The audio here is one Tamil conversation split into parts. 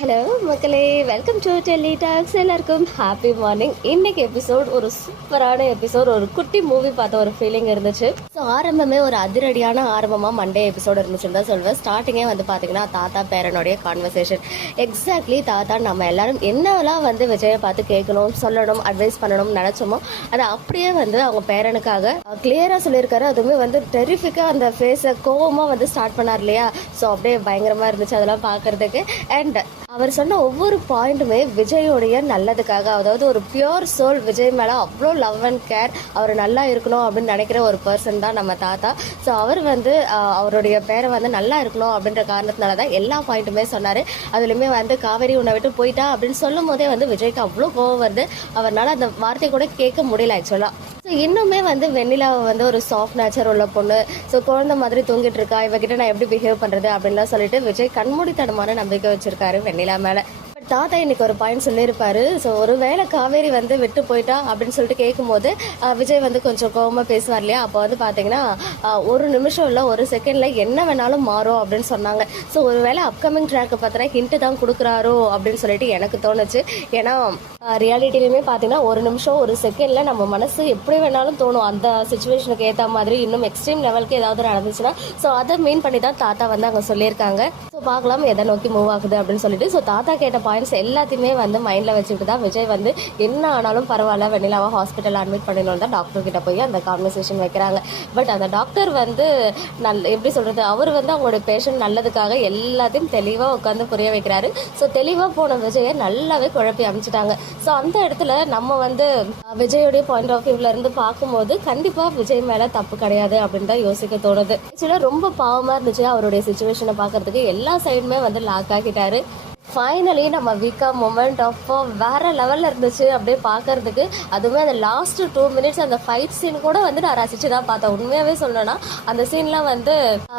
ஹலோ மக்களே, வெல்கம் டு டெல்லி டாக்ஸ். எல்லாருக்கும் ஹாப்பி மார்னிங். இன்னைக்கு எபிசோட் ஒரு சூப்பரான எபிசோட். ஒரு குட்டி மூவி பார்த்த ஒரு ஃபீலிங் இருந்துச்சு. ஸோ ஆரம்பமே ஒரு அதிரடியான ஆரம்பமாக மண்டே எபிசோடு இருந்துச்சுன்னு தான் சொல்வேன். ஸ்டார்டிங்கே வந்து பார்த்தீங்கன்னா தாத்தா பேரனுடைய கான்வர்சேஷன். எக்ஸாக்ட்லி தாத்தா நம்ம எல்லாரும் என்னெல்லாம் வந்து விஜயை பார்த்து கேட்கணும், சொல்லணும், அட்வைஸ் பண்ணணும்னு நினச்சோமோ அதை அப்படியே வந்து அவங்க பேரனுக்காக கிளியராக சொல்லியிருக்காரு. அதுவுமே வந்து டெரிஃபிக்காக அந்த ஃபேஸை கோவமாக வந்து ஸ்டார்ட் பண்ணார் இல்லையா. ஸோ அப்படியே பயங்கரமாக இருந்துச்சு அதெல்லாம் பார்க்குறதுக்கு. அண்ட் அவர் சொன்ன ஒவ்வொரு பாயிண்ட்டுமே விஜயோடைய நல்லதுக்காக, அதாவது ஒரு பியோர் சோல் விஜய் மேலே அவ்வளோ லவ் அண்ட் கேர், அவர் நல்லா இருக்கணும் அப்படின்னு நினைக்கிற ஒரு பர்சன் தான் நம்ம தாத்தா. ஸோ அவர் வந்து அவருடைய பேரை வந்து நல்லா இருக்கணும் அப்படின்ற காரணத்தினால தான் எல்லா பாயிண்ட்டுமே சொன்னார். அதுலேயுமே வந்து காவேரி உன்னை விட்டு போயிட்டா அப்படின்னு சொல்லும் போதே வந்து விஜய்க்கு அவ்வளோ கோவம் வருது. அவரால் அந்த வார்த்தையை கூட கேட்க முடியல ஆக்சுவலாக. ஸோ இன்னுமே வந்து வெண்ணிலாவை வந்து ஒரு சாஃப்ட் நேச்சர் உள்ள பொண்ணு, ஸோ குழந்தை மாதிரி தூங்கிட்டு இருக்கா, இவகிட்ட நான் எப்படி பிஹேவ் பண்ணுறது அப்படின்லாம் சொல்லிட்டு விஜய் கண்மூடித்தனமான நம்பிக்கை வச்சிருக்காரு வெண்ணிலா மேலே. தாத்தா இன்னைக்கு ஒரு பாயிண்ட் சொல்லியிருப்பாரு. ஸோ ஒரு வேளை காவேரி வந்து விட்டு போயிட்டா அப்படின்னு சொல்லிட்டு கேட்கும்போது விஜய் வந்து கொஞ்சம் கோவமாக பேசுவார் இல்லையா. அப்போ வந்து பார்த்தீங்கன்னா ஒரு நிமிஷம் இல்லை, ஒரு செகண்டில் என்ன வேணாலும் மாறும் அப்படின்னு சொன்னாங்க. ஸோ ஒரு வேளை அப்கமிங் ட்ராக்கு பார்த்தோன்னா ஹிண்ட்டு தான் கொடுக்குறாரோ அப்படின்னு சொல்லிட்டு எனக்கு தோணுச்சு. ஏன்னா ரியாலிட்டிலையுமே பார்த்தீங்கன்னா ஒரு நிமிஷம் ஒரு செகண்டில் நம்ம மனசு எப்படி வேணாலும் தோணும். அந்த சுச்சுவேஷனுக்கு ஏற்ற மாதிரி இன்னும் எக்ஸ்ட்ரீம் லெவலுக்கு ஏதாவது நடந்துச்சுன்னா ஸோ அதை மீன் பண்ணி தான் தாத்தா வந்து அங்கே சொல்லியிருக்காங்க. ஸோ பார்க்கலாம் எதை நோக்கி மூவ் ஆகுது அப்படின்னு சொல்லிட்டு. ஸோ தாத்தா கேட்ட பாயிண்ட்ஸ் எல்லாத்தையுமே வந்து மைண்டில் வச்சுக்கிட்டு தான் விஜய் வந்து என்ன ஆனாலும் பரவாயில்ல வெண்ணிலாவை ஹாஸ்பிட்டல் அட்மிட் பண்ணிடணும் தான் டாக்டர் கிட்ட போய் அந்த கான்வர்சேஷன் வைக்கிறாங்க. பட் அந்த டாக்டர் வந்து எப்படி சொல்கிறது, அவர் வந்து அவங்களுடைய பேஷண்ட் நல்லதுக்காக எல்லாத்தையும் தெளிவாக உட்காந்து புரிய வைக்கிறாரு. ஸோ தெளிவாக போன விஜயை நல்லாவே குழப்பி அமைச்சிட்டாங்க. ஸோ அந்த இடத்துல நம்ம வந்து விஜயோடைய பாயிண்ட் ஆஃப் வியூவில் இருந்து பார்க்கும்போது கண்டிப்பாக விஜய் மேலே தப்பு கிடையாது அப்படின்னு தான் யோசிக்க தோணுது. ஆக்சுவலாக ரொம்ப பாவமாக இருந்துச்சு அவருடைய சுச்சுவேஷனை பார்க்கறதுக்கு. எல்லா சைடுமே வந்து லாக் ஆக்கிட்டாரு. ஃபைனலி நம்ம வீக்கா மொமெண்ட் ஆஃப் வேற லெவலில் இருந்துச்சு அப்படியே பார்க்கறதுக்கு. அதுவுமே அந்த லாஸ்ட் 2 minutes அந்த ஃபைட் சீன் கூட வந்து நான் ரசிச்சு தான் பார்த்தேன். உண்மையாகவே சொல்லணும்னா அந்த சீன்லாம் வந்து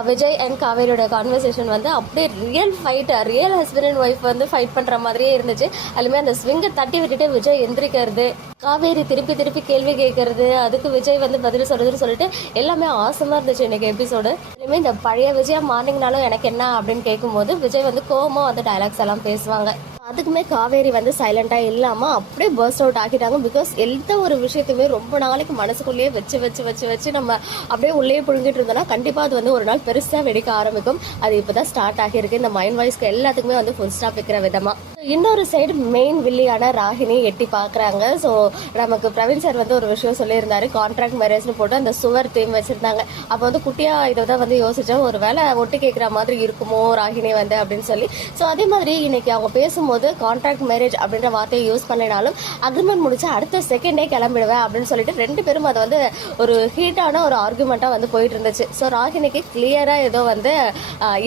விஜய் அண்ட் காவேரியோட கான்வர்சேஷன் வந்து அப்படியே real fight, real husband and wife வந்து ஃபைட் பண்ணுற மாதிரியே இருந்துச்சு. அதுலேயுமே அந்த ஸ்விங்கை தட்டி விட்டுட்டு விஜய் எந்திரிக்கிறது, காவேரி திருப்பி திருப்பி கேள்வி கேட்கறது, அதுக்கு விஜய் வந்து பதில் சொல்றதுன்னு சொல்லிட்டு எல்லாமே ஆசமாக இருந்துச்சு இன்னைக்கு எபிசோடு. அதுலேயுமே இந்த பழைய விஜயா மார்னிங்னாலும் எனக்கு என்ன அப்படின்னு கேட்கும்போது விஜய் வந்து கோவமாக வந்து டைலாக்ஸ் எல்லாம் பேசுவாங்க. அதுக்குமே காவேரி வந்து சைலண்டாக இல்லாமல் அப்படியே பர்ஸ்ட் அவுட் ஆக்கிட்டாங்க. பிகாஸ் எந்த ஒரு விஷயத்தையுமே ரொம்ப நாளைக்கு மனசுக்குள்ளேயே வச்சு வச்சு வச்சு வச்சு நம்ம அப்படியே உள்ளே புழுங்கிட்டு இருந்தோம்னா கண்டிப்பாக அது வந்து ஒரு நாள் பெருசாக வெடிக்க ஆரம்பிக்கும். அது இப்போ தான் ஸ்டார்ட் ஆகியிருக்கு. இந்த மைண்ட் வாய்ஸ்க்கு எல்லாத்துக்குமே வந்து ஃபுல் ஸ்டாப் வைக்கிற விதமாக. இன்னொரு சைடு மெயின் வில்லியான ராகினி எட்டி பார்க்குறாங்க. ஸோ நமக்கு பிரவீன் சார் வந்து ஒரு விஷயம் சொல்லியிருந்தாரு, கான்ட்ராக்ட் மேரேஜ்னு போட்டு அந்த சுவர் தீம் வச்சுருந்தாங்க. அப்போ வந்து குட்டியாக இதை தான் வந்து யோசித்தோம், ஒரு வேளை ஒட்டி கேட்குற மாதிரி இருக்குமோ ராகினி வந்து அப்படின்னு சொல்லி. ஸோ அதே மாதிரி இன்னைக்கு அவங்க பேசும்போது கான்ட்ராக்ட் மேரேஜ் அப்படின்ற வார்த்தையை யூஸ் பண்ணினாலும் அக்ரிமெண்ட் முடிச்சு அடுத்த செகண்டே கிளம்பிடுவேன் அப்படின்னு சொல்லிட்டு 2 பேரும் அதை வந்து ஒரு ஹீட்டான ஒரு ஆர்குமெண்ட்டாக வந்து போயிட்டு இருந்துச்சு. ஸோ ராகினிக்கு கிளியராக ஏதோ வந்து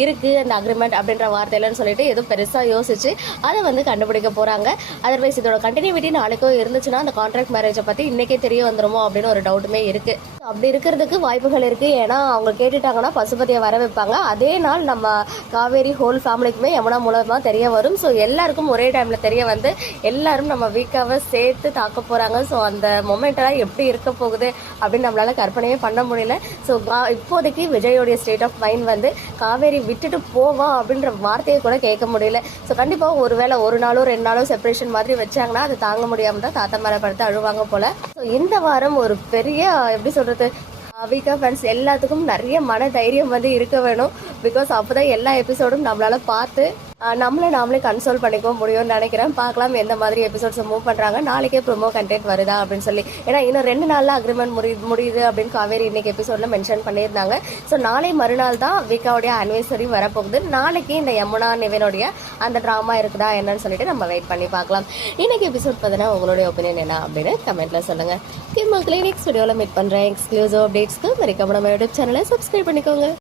இருக்குது அந்த அக்ரிமெண்ட் அப்படின்ற வார்த்தையிலன்னு சொல்லிட்டு ஏதோ பெருசாக யோசிச்சு அதை வந்து கண்டுபிடிக்க போகிறாங்க. அதர்வைஸ் இதோட கண்டினியூட்டி நாளைக்கும் இருந்துச்சுன்னா அந்த கான்ட்ராக்ட் மேரேஜை பற்றி இன்றைக்கே தெரிய வந்துடுமோ அப்படின்னு ஒரு டவுட்டுமே இருக்குது. அப்படி இருக்கிறதுக்கு வாய்ப்புகள் இருக்குது. ஏன்னா அவங்க கேட்டுட்டாங்கன்னா பசுபதியை வர வைப்பாங்க. அதே நாள் நம்ம காவேரி ஹோல் ஃபேமிலிக்குமே யமுனா மூலமாக தெரிய வரும். ஸோ எல்லாருக்கும் ஒரே டைமில் தெரிய வந்து எல்லாரும் நம்ம வீக்காவை சேர்த்து தாக்க போகிறாங்க. ஸோ அந்த மொமெண்டெல்லாம் எப்படி இருக்க போகுது அப்படின்னு நம்மளால் கற்பனையே பண்ண முடியல. ஸோ இப்போதைக்கு விஜயோடைய ஸ்டேட் ஆஃப் மைண்ட் வந்து காவேரி விட்டுட்டு போவா அப்படின்ற வார்த்தையை கூட கேட்க முடியல. ஸோ கண்டிப்பாக ஒரு வேளை 1 நாளோ 2 நாளோ செப்பரேஷன் மாதிரி வச்சாங்கன்னா அது தாங்க முடியாமல் தான் தாத்தா மேலே படுத்து அழுவாங்க போல். ஸோ இந்த வாரம் ஒரு பெரிய எப்படி சொல்கிறது, வீக்கா ஃபேன்ஸ் எல்லாத்துக்கும் நிறைய மன தைரியம் வந்து இருக்க வேணும். பிகாஸ் அப்போ தான் எல்லா எபிசோடும் நம்மளால் பார்த்து நாமளே கன்சோல் பண்ணிக்க முடியும்னு நினைக்கிறேன். பார்க்கலாம் எந்த மாதிரி எபிசோட்ஸை மூவ் பண்ணுறாங்க. நாளைக்கே ப்ரோமோ கண்டென்ட் வருதா அப்படின்னு சொல்லி. ஏன்னா இன்னும் 2 நாளில் அக்ரிமெண்ட் முடியுது அப்படின்னு காவேரி இன்னைக்கு எபிசோடில் மென்ஷன் பண்ணியிருந்தாங்க. ஸோ நாளை மறுநாள் தான் வீக்காவுடைய ஆனிவர்சரி வரப்போகுது. நாளைக்கு இந்த யமுனா நிவேனுடைய அந்த ட்ராமா இருக்குதா என்னன்னு சொல்லிட்டு நம்ம வெயிட் பண்ணி பார்க்கலாம். இன்னைக்கு எபிசோட் பார்த்தீங்கன்னா உங்களுடைய ஒப்பீனியன் என்ன அப்படின்னு கமெண்ட்டில் சொல்லுங்கள். மக்களே நெக்ஸ்ட் வீடியோவில் மீட் பண்ணுறேன். எக்ஸ்க்ளூசிவ் அப்டேட்ஸ்க்கு மறக்காம நம்ம யூடியூப் சேனலை சப்ஸ்கிரைப் பண்ணிக்கோங்க.